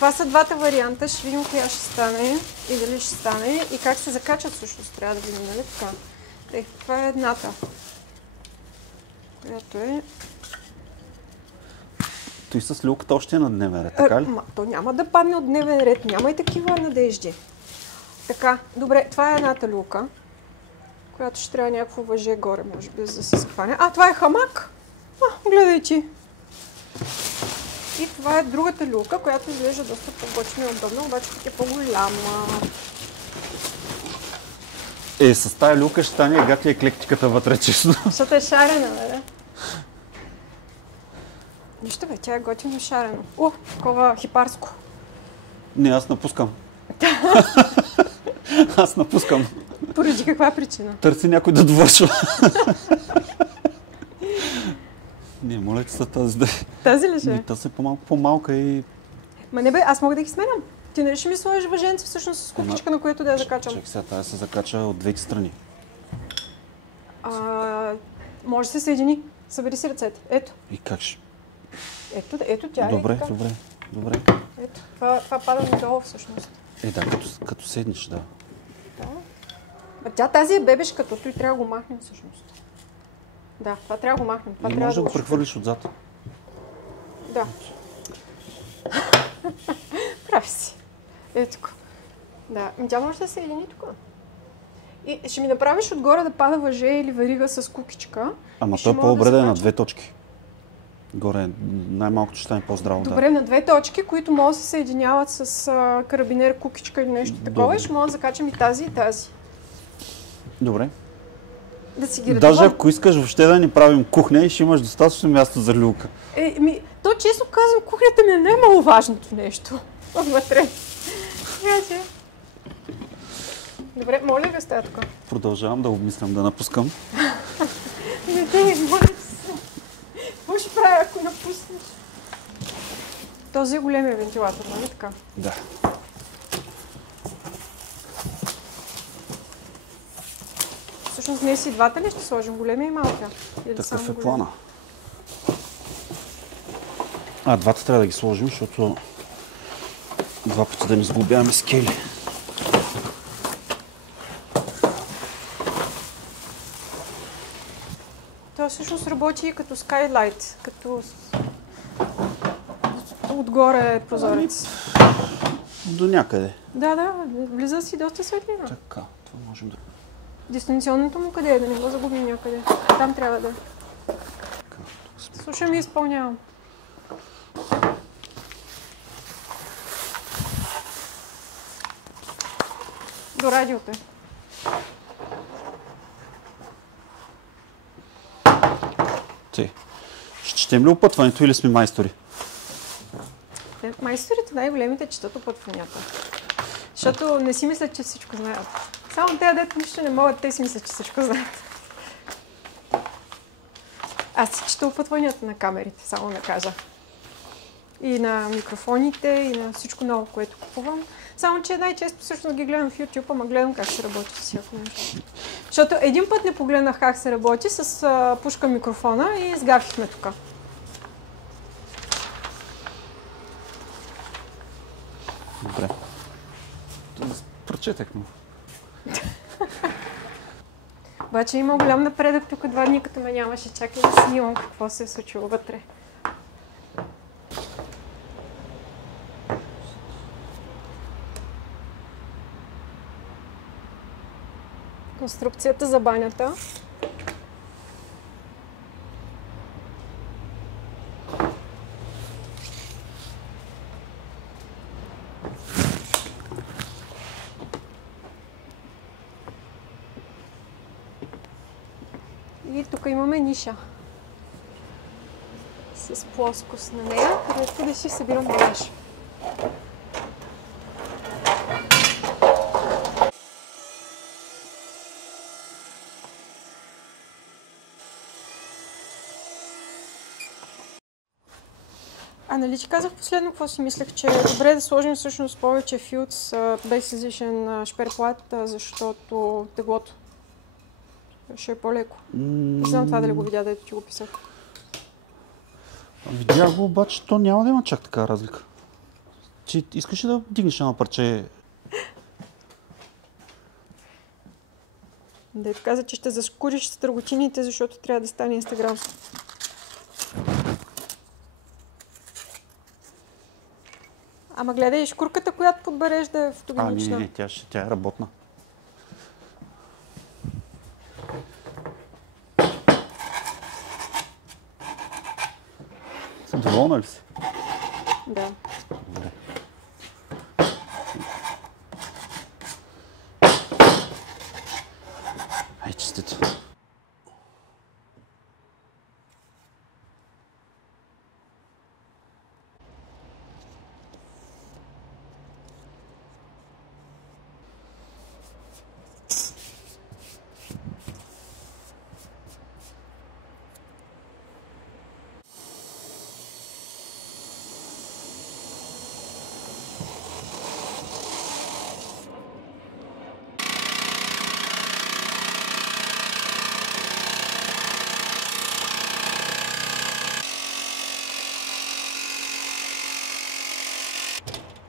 това са двата варианта. Ще видим коя ще стане и дали ще стане и как се закачат всъщност. Трябва да видим, нали така? Това е едната, която е... Той с люлката още е на дневен ред, така ли? То няма да падне от дневен ред, няма и такива надежди. Така, добре, това е едната люлка, която ще трябва някакво въже горе, може би, за да се схване. Това е хамак! Гледай ти! И това е другата люлка, която изглежда доста по-бочна и удобна, обаче е по-голяма. С тая люлка ще стане гати еклектиката вътре, честно. Защото е шарена, бе. Нищо бе, тя е готино шарено. Такова хипарско. Не, аз напускам. Аз напускам. Поради каква причина? Търси някой да довършва. Не, моля ти са тази да... Тази ли ще? Тази е по-малка и... Ма не бе, аз мога да ги сменям. Ти нали ще ми сложиш въженце всъщност с кухичка, на която да я закачам? Чакай сега, тази се закача от двете страни. Може да се съедини. Събери си ръцете. Ето. И как ще? Ето тя е. Добре. Ето, това пада надолу всъщност. Да, като седнеш, да. Тази е бебешката, той трябва да го махнем всъщност. Да, това трябва да го махнем. И може да го прехвърлиш отзад. Да. Прави си. Ето тук. Да, тя може да се съедини тук. И ще ми направиш отгоре да пада въже или верига с кукичка. Ама той е по-добре да е на две точки. Горе най-малкото ще стане по-здраво. Добре, на две точки, които могат да се съединяват с карабинер, кукичка или нещо такова. И ще мога да закачам и тази и тази. Добре. Да си ги Даже ако искаш въобще да ни правим кухня и ще имаш достатъчно място за люлка. То честно казвам, кухнята ми е най-маловажното нещо. Вътре. Добре, моля ли сте тук? Продължавам да обмислям да напускам. Моля се. Какво ще правя, ако напуснеш? Този е големия вентилатор, нали така? Да. Всъщност ние си двата ли ще сложим? Големия и малкия? Такъв е плана. Двата трябва да ги сложим, защото два пъти да не сглобяваме скели. Това всъщност работи и като скайлайт, като отгоре е прозорец. До някъде. Да, влиза си доста светлина. Така, това можем да... Дистанционното му къде е? Да не го загубим някъде. Там трябва да е. Слушам и изпълнявам. До радиото е. Ще четем ли опътването или сме майстори? Майсторите най-големите четат опътванията. Защото не си мислят, че всичко знаят. Само те, дето нищо не могат, те си мислят, че всичко знаят. Аз си чета опътванията на камерите, само да кажа. И на микрофоните, и на всичко ново, което купувам. Само, че най-често всъщност ги гледам в YouTube, ама гледам как се работи с всяко нещо. Защото един път не погледнах как се работи с пушка микрофона и сгафихме тук. Добре. Прочетах му. Обаче има голям напредък тук 2 дни, като ме нямаше. Чакай да снимам какво се е случило вътре. Конструкцията за банята. И тук имаме ниша с плоскост на нея, където да си събирам багаж. Нали ти казах последно какво си мислех, че е добре да сложим всъщност повече филц без излишен шперплат, защото теглото ще е по-леко. Не знам това дали го видя, дето ти го писах. Видях го, обаче то няма да има чак така разлика. Ти искаш ли да дигнеш едно парче? Дето каза, че ще заскуриш с търготините, защото трябва да стане Инстаграм. Ама гледай, шкурката, която подбереш да е фотогенична. Не, тя е работна. Доволна ли си? Да. Добре. Ай, честито.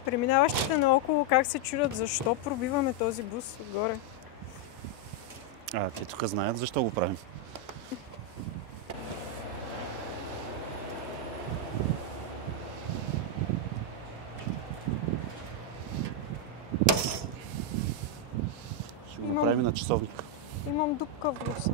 Преминаващите наоколо как се чудят, защо пробиваме този бус отгоре. Те тук знаят защо го правим. Ще го направим на часовник. Имам дупка в буса.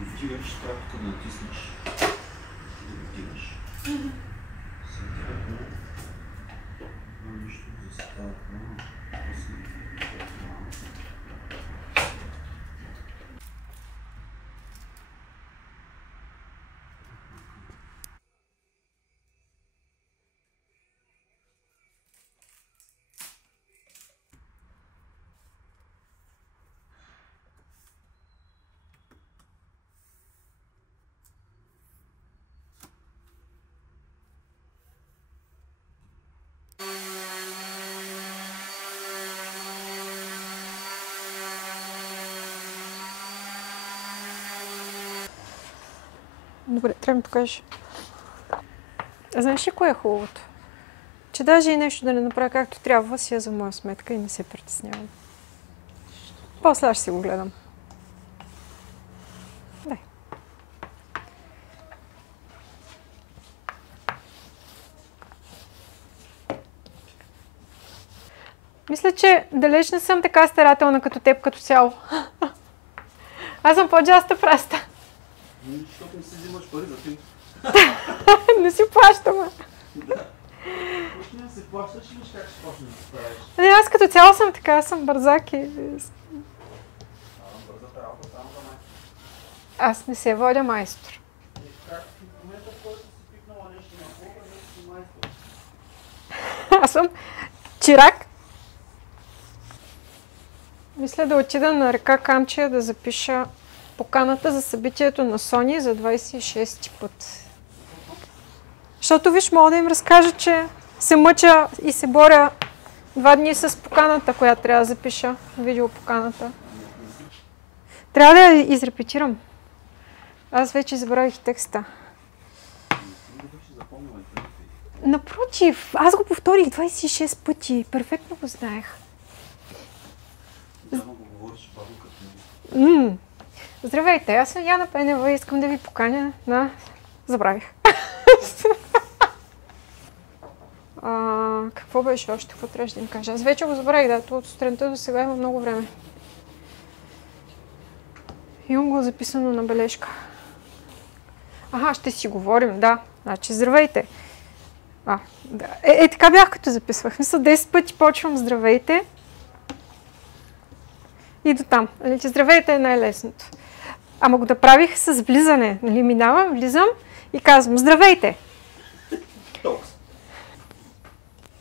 Вдигаш, трябва тук да натиснеш. Да го вдигаш. Съответно, нещо застава. Добре, трябва да покажеш. Знаеш ли кое е хубавото? Че даже и нещо да не направя както трябва, си е за моя сметка и не се притеснявам. После аз ще си го гледам. Дай. Мисля, че далеч не съм така старателна като теб като цяло. Аз съм по-джаста праста. Защото не си взимаш пари за ти. Не си плащаме. Да. Почти не се плащаш и виж как ще почне да се правиш. Не, аз като цяло съм така, аз съм бързак и... Бързата работа само за майстор. Аз не се водя майстор. Как в момента, в който си пикнала нещо на хода, не си майстор. Аз съм чирак. Мисля да отида на река Камчия да запиша поканата за събитието на Сони за 26-ти път. Защото виж, мога да им разкажа, че се мъча и се боря 2 дни с поканата, която трябва да запиша. Видеопоканата. Трябва да я изрепетирам. Аз вече забравих текста. Напротив, аз го повторих 26 пъти. Перфектно го знаех. Здравейте, аз съм Яна Пенева и искам да ви поканя на... Забравих. Какво беше още? Какво трябваше да им кажа? Аз вече го забравих, да. От сутринта до сега има много време. Имам го записано на бележка. Ще си говорим, да. Значи, здравейте. Да. Така бях като записвах. Мисля, 10 пъти почвам здравейте. И до там. Нали, че здравейте е най-лесното. Ама го направих с влизане. Нали, минавам, влизам и казвам здравейте.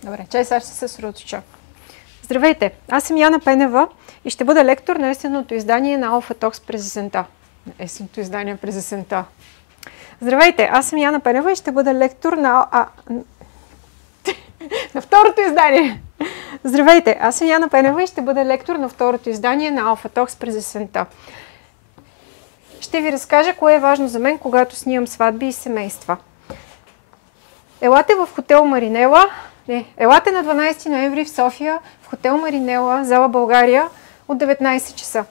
Добре, чай сега ще се съсредоточа. Здравейте, аз съм Яна Пенева и ще бъда лектор на есенното издание на Alpha Talks през есента. Есенното издание през есента. Здравейте, аз съм Яна Пенева и ще бъда лектор на второто издание. Здравейте, аз съм Яна Пенева и ще бъда лектор на второто издание на Alpha Talks през есента. Ще ви разкажа кое е важно за мен, когато снимам сватби и семейства. Елате в хотел Маринела. Елате на 12 ноември в София, в хотел Маринела, зала България, от 19 часа.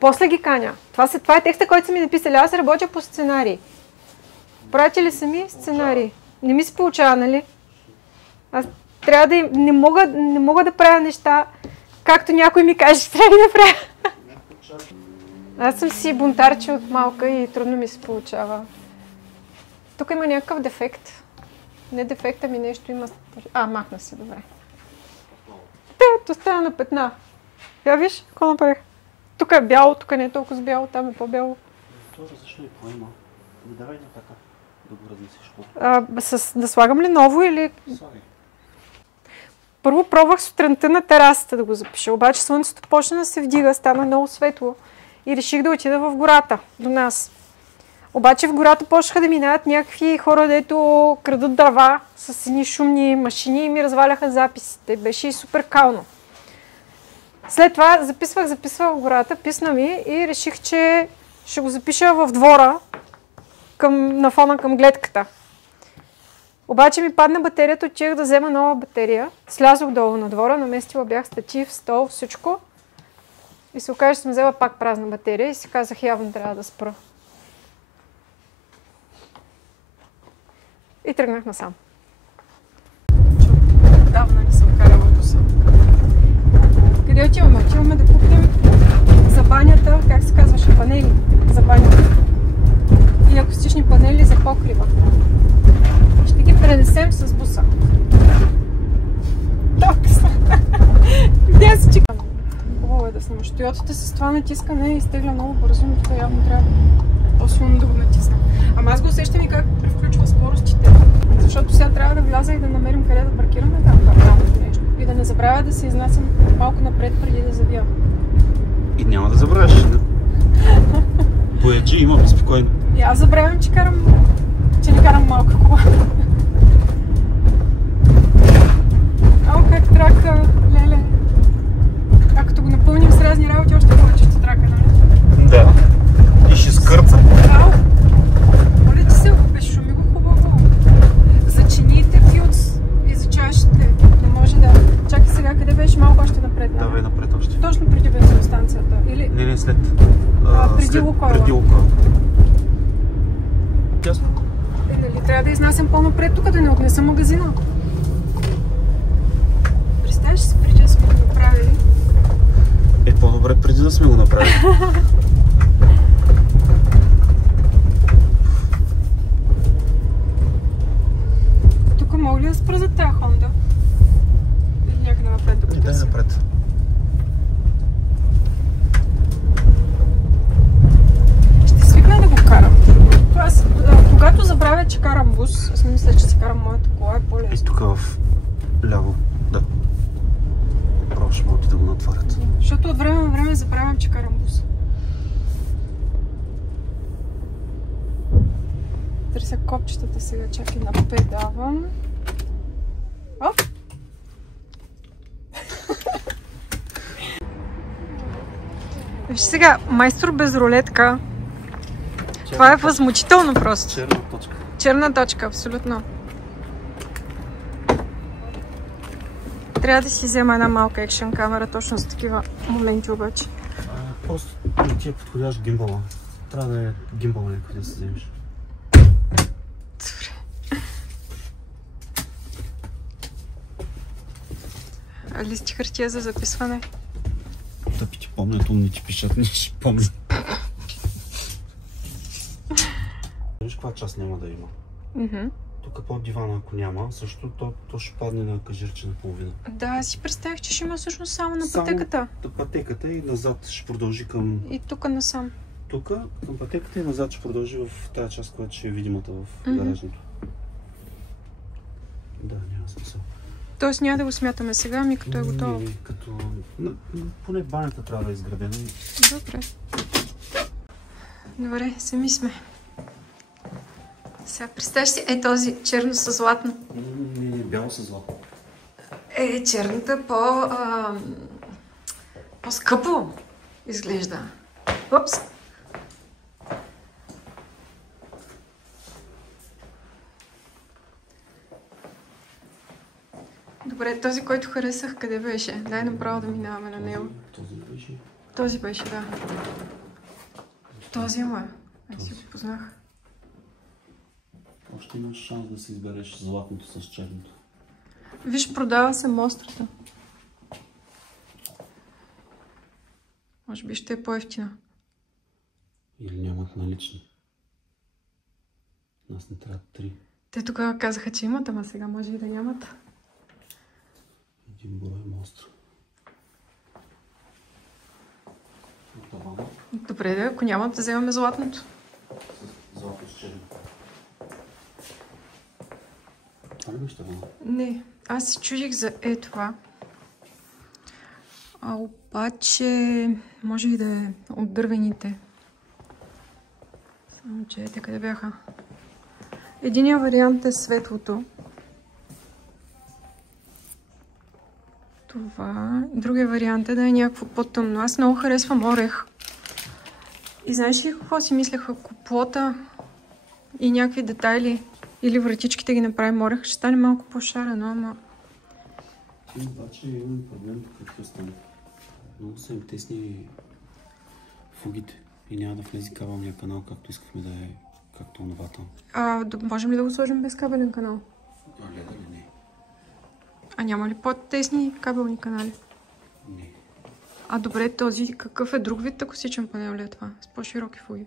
После ги каня. Това е текста, който са ми написали. Аз работя по сценарий. Пратили са ми сценарий. Не ми се получава, нали? Аз трябва да не мога да правя неща, както някой ми каже, че трябва да правя. Аз съм си бунтарче от малка и трудно ми се получава. Тук има някакъв дефект. Не дефект, ами нещо има... махна се, добре. То става на петна. Я виж, какво направих? Тук е бяло, тук не е толкова с бяло, там е по-бяло. Това различно и поема. Не давай на така. Да го разнесеш. Да слагам ли ново или... Слагай. Първо пробвах сутринта на терасата да го запиша, обаче слънцето почна да се вдига, стана много светло и реших да отида в гората, до нас. Обаче в гората почнаха да минават някакви хора, дето крадат дърва с едни шумни машини и ми разваляха записите. Беше и супер кално. След това записвах в гората, писна ми и реших, че ще го запиша в двора, на фона към гледката. Обаче ми падна батерията, отидох да взема нова батерия. Слязох долу на двора, наместила бях статив, стол, всичко. И се окаже, че съм взела пак празна батерия и си казах, явно трябва да спра. И тръгнах насам. Давно не съм карала буса. Къде отиваме? Отиваме да купим за банята, как се казваше, панели за банята. И акустични панели за покрива. Ще ги пренесем с буса. Токса! Где се чекам? Хубаво е да снимаш. Тойотата с това натискане изтегля много бързо, но това явно трябва по-силно да го натисна. Ама аз го усещам и как превключва скоростите. Защото сега трябва да вляза и да намерим къде да паркираме там нещо. И да не забравя да се изнасям малко напред преди да завия. И няма да забравяш. Бояджи има спокойно. И аз забравям, че не карам малка кола. Как трака, леле. А като го напълним с разни работи, още повече ще трака, нали? Да. И ще скърца. Ау! Моля ти се, безшуми го хубаво. За чините, филц и за чашите. Не може да... Чакай сега, къде беше малко още напред? Давай напред още. Точно преди бензиностанцията. Или... Не, след. Преди Лукойла. Преди Лукойла. Ясно. Нали, трябва да изнасям по-напред тук, да не отнеса магазина. Представяш си, преди да сме го направили? По-добре преди да сме го направили. Тук мога ли да спра за тази Хонда? Или някъде напред да потърся? Дай напред. Ще свикна да го карам. Аз, когато забравя, че карам бус, аз мисля, че си карам моята кола, е по-лесно. И тук в ляво, да. Право ще могат да го натварят. Защото от време на време забравям, че карам бус. Търся копчетата сега, чакай, напедавам. Оп! Виж сега, майстор без рулетка. Това е възмутително просто. Черна точка. Черна точка, абсолютно. Трябва да си взема една малка екшен камера точно за такива моменти обаче. Просто не ти е подходящ гимбала. Трябва да е гимбал някой да се вземеш. Добре. А листи хартия за записване? Тъпи ти помнят, умни ти пишат, не ще помня. Виж каква част няма да има. Тук под дивана, ако няма, също то ще падне на кажирче на половина. Да, аз си представих, че ще има всъщност само на пътеката. Само пътеката и назад ще продължи към... И тук насам. Тук към пътеката и назад ще продължи в тази част, която ще е видимата в гаражното. Да, няма. смисъл. Тоест няма да го смятаме сега, ами като е готово. Не, като... Поне банята трябва да е изградена. Добре. Добре, сами сме. Сега представяш си, този черно със златно. Не, бяло със златно. Черното е по-скъпо изглежда. Упс! Добре, този, който харесах, къде беше? Дай направо да минаваме на него. Този беше? Този беше, да. Този е. Аз си го познах. Още имаш шанс да си избереш златното с черното. Виж, продава се мострата. Може би ще е по-евтина. Или нямат налични. Нас не трябва 3. Те тогава казаха, че имат, ама сега може и да нямат. Един брой мостра. Добре, да, ако нямат, да вземаме златното. Злато с черно. Това ли беше тавана? Не, аз си чудих за това. Обаче, може и да е от дървените. Само че, те къде бяха? Единият вариант е светлото. Това. Другия вариант е да е някакво по-тъмно. Аз много харесвам орех. И знаеш ли какво си мислех? Ако плота и някакви детайли или вратичките ги направим орех, ще стане малко по-шарено, ама... Обаче имам проблем тук какво стане. Много са им тесни фугите и няма да влезе кабелния канал, както искахме да е, както онова там. Можем ли да го сложим без кабелен канал? Гледа ли не? А няма ли по-тесни кабелни канали? Не. Добре, този какъв е друг вид акустичен панел ли е това? С по-широки фуги.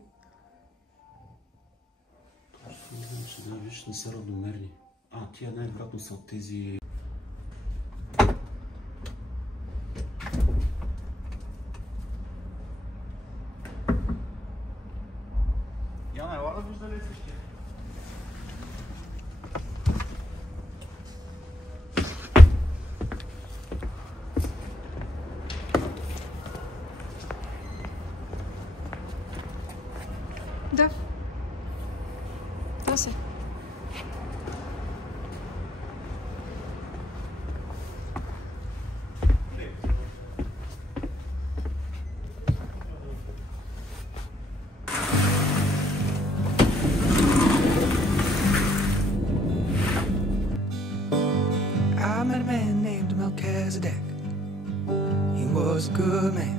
Точно, да, виж, не са равномерни. Тия най-вероятно са от тези... Яна, ела да вижда ли същия? Да. Да се. I met a man named Melchizedek. He was a good man,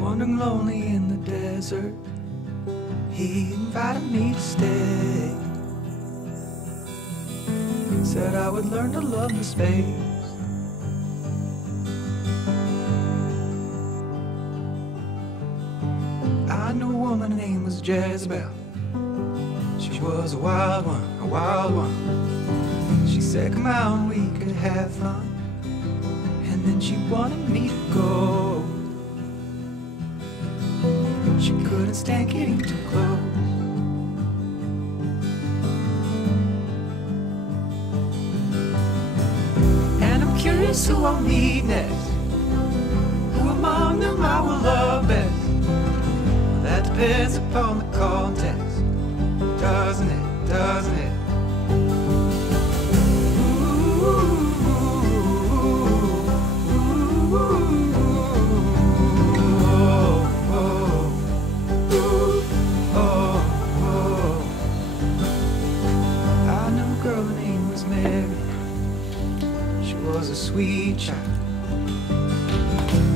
wandering lonely in the desert. He invited me to stay. Said I would learn to love the space. I knew a woman, her name was Jezebel. She was a wild one. She said, come out, we could have fun. And then she wanted me to go. She couldn't stand getting too close. And I'm curious who I'll meet next. Who among them I will love best. That depends upon the context. Doesn't it? Doesn't it? Sweet child.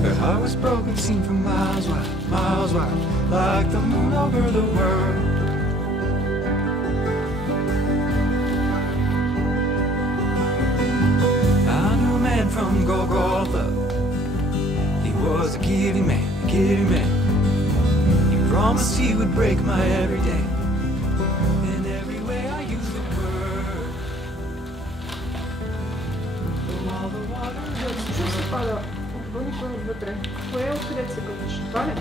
Her heart was broken, seen from miles wide, like the moon over the world. I knew a man from Golgotha. He was a giving man. He promised he would break my every day. In every way I use the word. Чу се пада отвън и кой отвътре. Кое е откъдето се гъбиш? Това ли?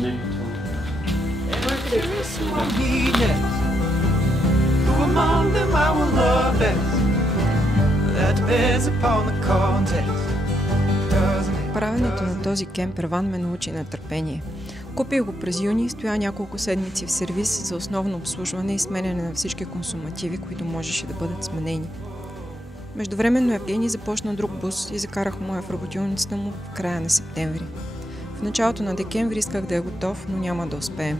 Не, това. Who among them I that depends upon the context, doesn't it? Правенето на този кемпер ван ме научи на търпение. Купих го през юни, стоя няколко седмици в сервис за основно обслужване и сменяне на всички консумативи, които можеше да бъдат сменени. Междувременно Евгений започна друг бус и закарах моя в работилницата му в края на септември. В началото на декември исках да е готов, но няма да успеем.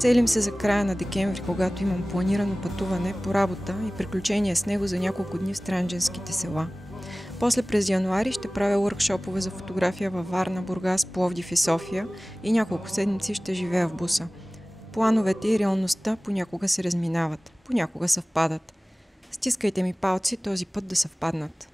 Целим се за края на декември, когато имам планирано пътуване по работа и приключения с него за няколко дни в странджанските села. После през януари ще правя уркшопове за фотография във Варна, Бургас, Пловдив и София и няколко седмици ще живея в буса. Плановете и реалността понякога се разминават, понякога съвпадат. Стискайте ми палци този път да съвпаднат.